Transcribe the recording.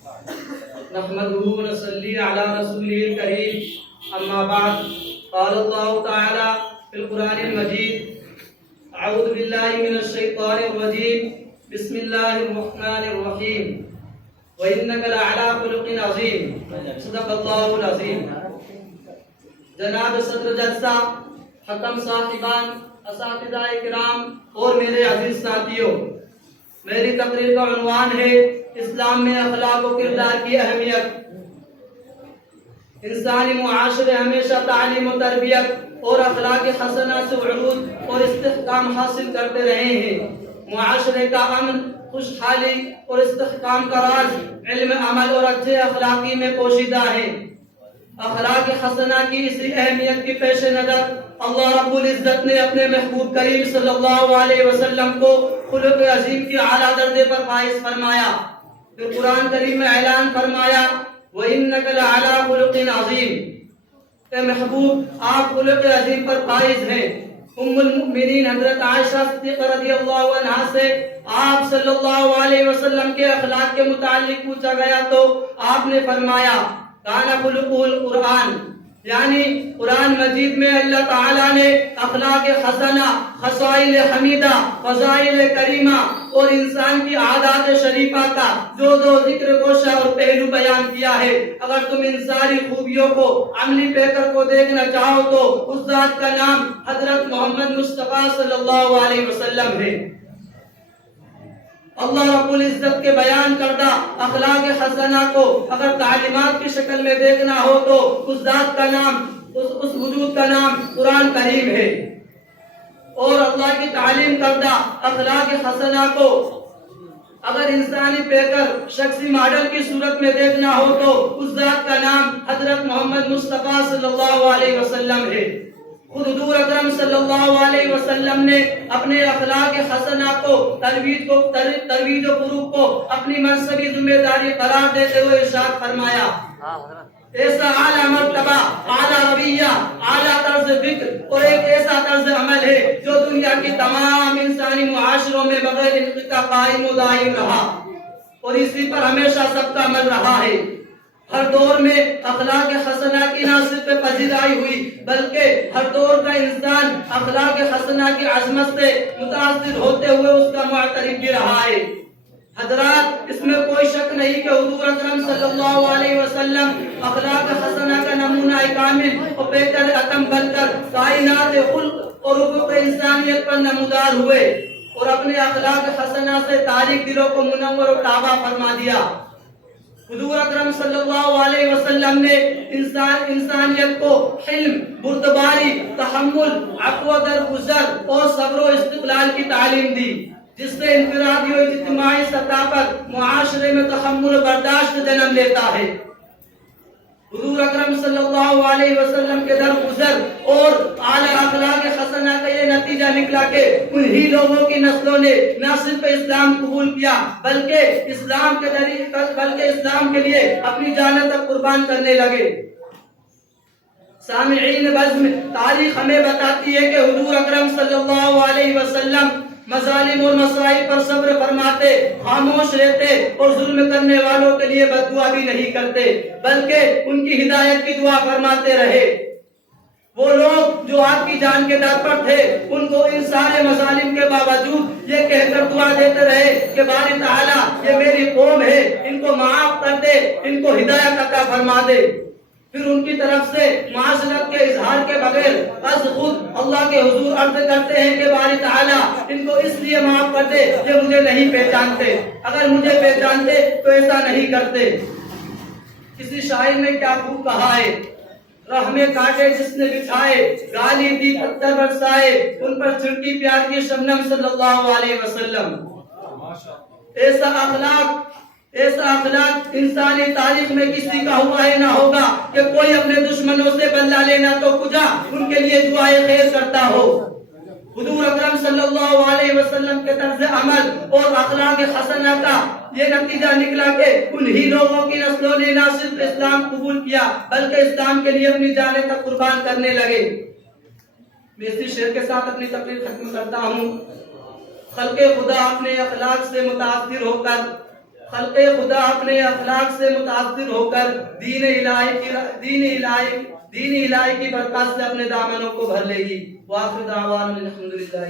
نحمده ونصلي على رسوله الكريم اما بعد قال الله تعالى في القرآن المجيد اعوذ بالله من الشيطان الرجيم بسم الله الرحمن الرحيم وإنك لعلى خلق عظيم صدق الله العظيم۔ جناب صدر جلسہ، حکم صاحبان، اساتذہ کرام اور میرے عزیز ساتھیوں، میری تقریر کا عنوان ہے اسلام میں اخلاق و کردار کی اہمیت۔ انسانی معاشرے ہمیشہ تعلیم و تربیت اور اخلاق حسنہ سے عروج اور استحکام حاصل کرتے رہے ہیں۔ معاشرے کا امن، خوشحالی اور استحکام کا راز علم، عمل اور اچھے اخلاقی میں پوشیدہ ہے۔ اخلاق حسنہ کی اسی اہمیت کی پیش نظر اللہ رب العزت نے اپنے محبوب کریم صلی اللہ علیہ وسلم کو خلق عظیم کی اعلیٰ درجے پر فائز فرمایا۔ پھر قرآن کریم میں اعلان فرمایا وَإِنَّكَ لَعَلَىٰ خُلُقٍ عَظِيمٍ، اے محبوب آپ خلق عظیم پر فائز ہیں۔ ام المؤمنین حضرت عائشہ صدیقہ رضی اللہ عنہا سے آپ صلی اللہ علیہ وسلم کے اخلاق کے متعلق پوچھا گیا تو آپ نے فرمایا کانا خلقہ القرآن، یعنی قرآن مجید میں اللہ تعالیٰ نے اخلاق حسنہ، خصائل حمیدہ، فضائل کریمہ اور انسان کی عادات شریفہ کا جو ذکر گوشہ اور پہلو بیان کیا ہے۔ اگر تم ان ساری خوبیوں کو عملی پیکر کو دیکھنا چاہو تو اس ذات کا نام حضرت محمد مصطفیٰ صلی اللہ علیہ وسلم ہے۔ اللہ رب العزت کے بیان کردہ اخلاق حسنہ کو اگر تعلیمات کی شکل میں دیکھنا ہو تو اس ذات کا نام، اس وجود کا نام قرآن کریم ہے۔ اور اللہ کی تعلیم کردہ اخلاق حسنہ کو اگر انسانی پیکر، شخصی ماڈل کی صورت میں دیکھنا ہو تو اس ذات کا نام حضرت محمد مصطفیٰ صلی اللہ علیہ وسلم ہے۔ خود حضور اکرم صلی اللہ علیہ وسلم نے اپنے اخلاق حسنہ کو ترویج و فروغ کو اپنی منصبی ذمہ داری قرار دیتے ہوئے ارشاد فرمایا ایسا اعلیٰ مرتبہ، اعلیٰ رویہ، اعلیٰ طرز فکر اور ایک ایسا طرز عمل ہے جو دنیا کی تمام انسانی معاشروں میں بغیر انقطاع قائم و دائم رہا اور اسی پر ہمیشہ سب کا عمل رہا ہے۔ ہر دور میں اخلاق حسنہ کی نہ صرف پذیرائی ہوئی بلکہ ہر دور کا انسان اخلاق حسنہ کی عظمت سے متاثر ہوتے ہوئے اس کا معترف بھی رہا ہے۔ حضرات، اس میں کوئی شک نہیں کہ حضور اکرم صلی اللہ علیہ وسلم اخلاق حسنہ کا نمونہ کامل اور بہتر اتم بن کر کائنات خلق اور حقوق انسانیت پر نمودار ہوئے اور اپنے اخلاق حسنہ سے تاریک دلوں کو منور و تابع فرما دیا۔ حضور اکرم صلی اللہ علیہ وسلم نے انسانیت کو حلم، بردباری، تحمل، عفو درگزر اور صبر و استقلال کی تعلیم دی، جس سے انفرادی و اجتماعی سطح پر معاشرے میں تحمل و برداشت جنم لیتا ہے۔ حضور اکرم صلی اللہ علیہ وسلم کے درگزر اور اعلیٰ اخلاق حسنہ کا یہ نتیجہ نکلا کہ انہی لوگوں کی نسلوں نے نہ صرف اسلام قبول کیا بلکہ اسلام کے لیے اپنی جانیں تک قربان کرنے لگے۔ سامعین بزم، تاریخ ہمیں بتاتی ہے کہ حضور اکرم صلی اللہ علیہ وسلم مظالم اور مصائب پر صبر فرماتے، خاموش رہتے اور ظلم کرنے والوں کے لیے بد دعا بھی نہیں کرتے بلکہ ان کی ہدایت کی دعا فرماتے رہے۔ وہ لوگ جو آپ کی جان کے در پر تھے ان کو ان سارے مظالم کے باوجود یہ کہہ کر دعا دیتے رہے کہ باری تعالیٰ یہ میری قوم ہے، ان کو معاف کر دے، ان کو ہدایت عطا فرما دے۔ پھر ان کی طرف سے معذرت کے اظہار کے بغیر از خود اللہ کے حضور عرض کرتے ہیں کہ باری تعالیٰ ان کو اس لیے معاف کر دے کہ مجھے نہیں پہچانتے، اگر مجھے پہچانتے تو ایسا نہیں کرتے۔ کسی شاعر نے کیا خوب کہا ہے، راہ میں کاٹے جس نے بچھائے، گالی دی پتھر برسائے، ان پر چھڑکی پیار کی شبنم صلی اللہ علیہ وسلم۔ ایسا اخلاق انسانی تاریخ میں کسی کا ہوا ہے نہ ہوگا کہ کوئی اپنے دشمنوں سے بدلہ لینا تو کجا ان کے لیے دعائے خیر کرتا ہو۔ حضور اکرم صلی اللہ علیہ وسلم کے طرز عمل اور اخلاق حسنہ کا یہ نتیجہ نکلا کہ انہی لوگوں کی نسلوں نے نہ صرف اسلام قبول کیا بلکہ اسلام کے لیے اپنی جانیں تک قربان کرنے لگے۔ میں اسی شعر کے ساتھ اپنی تقریر ختم کرتا ہوں۔ خلق خدا اپنے اخلاق سے متاثر ہو کر خلق خدا اپنے اخلاق سے متاثر ہو کر دین الہی کی برکات سے اپنے دامنوں کو بھر لے گی. وآخر دعوانا الحمدللہ.